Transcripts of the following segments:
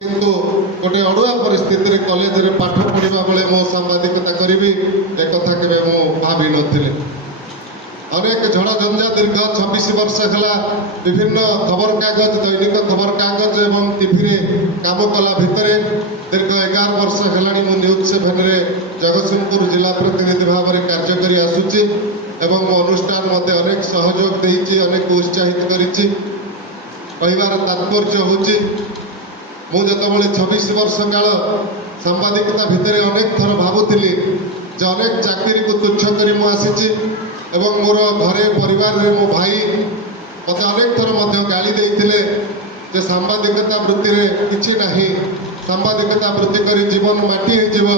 किंतु गोटे अड़ुआ परिस्थिति कॉलेज रे पाठ पढ़ा बेले मो सांबादिकता करी एक कथा के भावी नी अनेक झड़ झंझा दीर्घ 26 वर्ष है विभिन्न खबर कागज दैनिक खबर कागज एवं टीवी काम कला भितर दीर्घ 11 वर्ष है न्यूज 7 रे जगतसिंहपुर जिला प्रतिनिधि भाव में कार्य कर आसुची एवं मो अनुष्ठान मत अनेक सहयोग देती अनेक उत्साहित करिछि कहबार तात्पर्य होची मुझे 26 वर्ष काल सांबादिकता भितर अनेक थर भावुली जे अनेक चाकरी को तुच्छ कर आसी एवं मोर घरे परिवार रे मो भाई मत अनेक थर गाली देते जे सांबादिकता वृत्ति रे किछि नाही सांबादिकता वृत्ति करी जीवन माटी हो जीव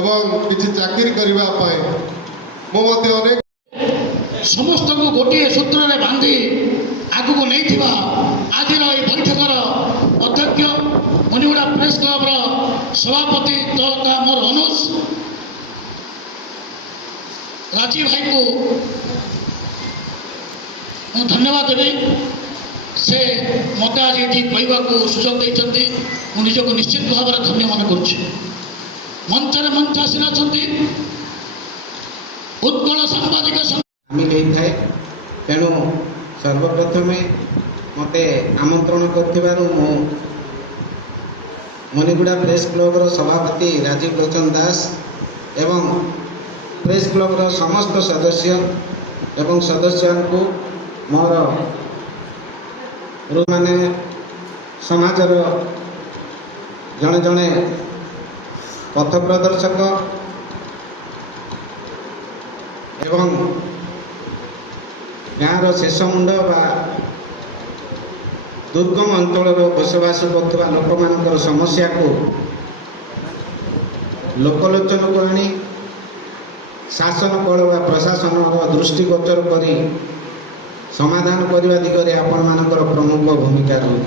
एवं किछि चाकरी करबा पाए मो मते अनेक समस्त को गोटे सूत्र रे बांधी आगु को नहीं थिबा आज बैठकर अध्यक्ष मुनिगुड़ा प्रेस क्लब सभापति तथा मोर अनुज राजीव भाई को धन्यवाद देवी से मत आज ये कहवा सुजोग देते निजक निश्चित भाव में धन्य मन कर मंच आसी उत्कल सांबादिक थाए तेणु सर्वप्रथम मते आमंत्रण कर मुनिगुड़ा प्रेस क्लब सभापति राजीव लोचन दास एवं प्रेस क्लब समस्त सदस्य एवं सदस्य को मोर माने समाजर जड़े जड़े पथ प्रदर्शक एवं गाँव शेष मुंड बा दुर्गम अंचल बसवास कर लोक मान समस्या को लोकलोचन को आनी शासन बल व प्रशासन दृष्टिगोचर कर समाधान करने दिगरे आपण मानकर प्रमुख भूमिका रही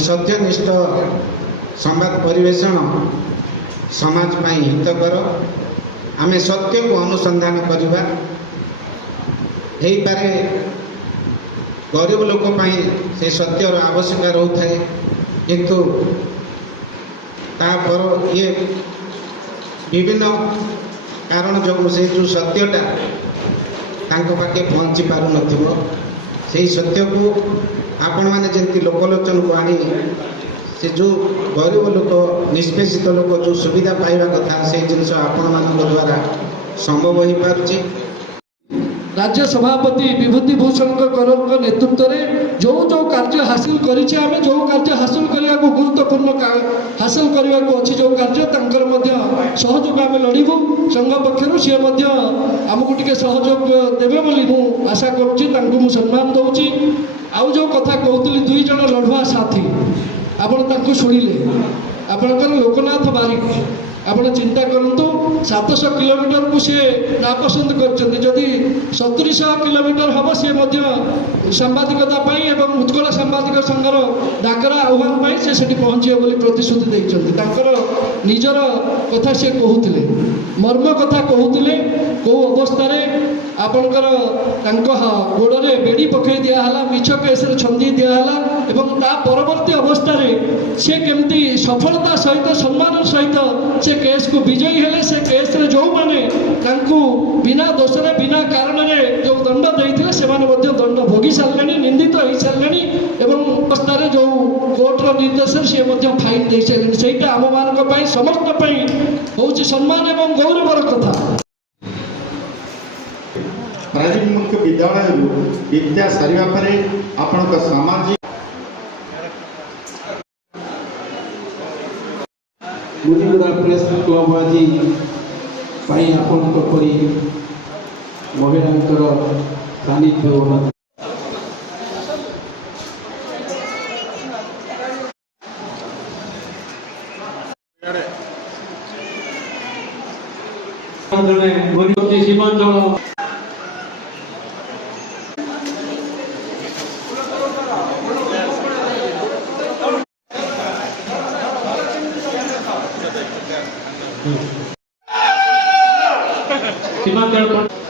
सत्यनिष्ठ संवाद परिवेषण समाज पाई हितकर आमे सत्य को अनुसंधान करवा पारे गरीब लोक पाई से सत्यर आवश्यकता रोता है किंतु तापर ये विभिन्न कारण जो से जो सत्यटा पाखे पहुँची पार न सत्य को आपण मैंने जमी लोकलोचन को आनी से जो गरीब लोक निष्पेषित लोक जो सुविधा पाइबा कथा से जिनस आपण मान द्वारा संभव हो पारुछि। राज्य सभापति विभूति भूषण कर नेतृत्व में जो जो कार्य हासिल करें जो कार्य हासिल करने को गुरुत्वपूर्ण हासिल करने को अच्छी जो कार्य सहयोग आम लड़ू संघ पक्षर सी आमको टे सहयोग देवे बोली मु आशा करूँ सम्मान दूची आउ जो कथा कहती 2 जन लड़ुआ साथी आपण शुणिले आपणकर लोकनाथ बारिक आपण चिंता करूँ 700 किलोमीटर को सी नापसंद करदी 70 किलोमीटर हम सी सांबादिकता एवं उत्कल सांबादिक संघर डाकरा आह्वान से पहुँचे बोली प्रतिश्रुति देते निजर कथा सी कहते मर्म कथा कहते कौ अवस्था आपणकर गोड़े बेड़ी पकई दिहला मिछ केस्रे छंदी दिहला एवं ता परवर्ती अवस्था से केमती सफलता सहित सम्मान सहित से केस को विजयी हेले से केस रे जो माने बिना दोष बिना कारण जो दंड देते से दंड भोगी सारे निंदित हो सारे एवं अवस्था जो कोर्टर निर्देश सी फाइन दे सारे से आम मान समस्त हूँ सम्मान एवं गौरवर कथा। प्राइवेट मुख्य विद्यालय विद्या सारिबा परे आपनक सामाजिक मुनिगुड़ा प्रेस क्लब आज पाई आपन परी महिला सानिध्य सीमांचल सीमांचल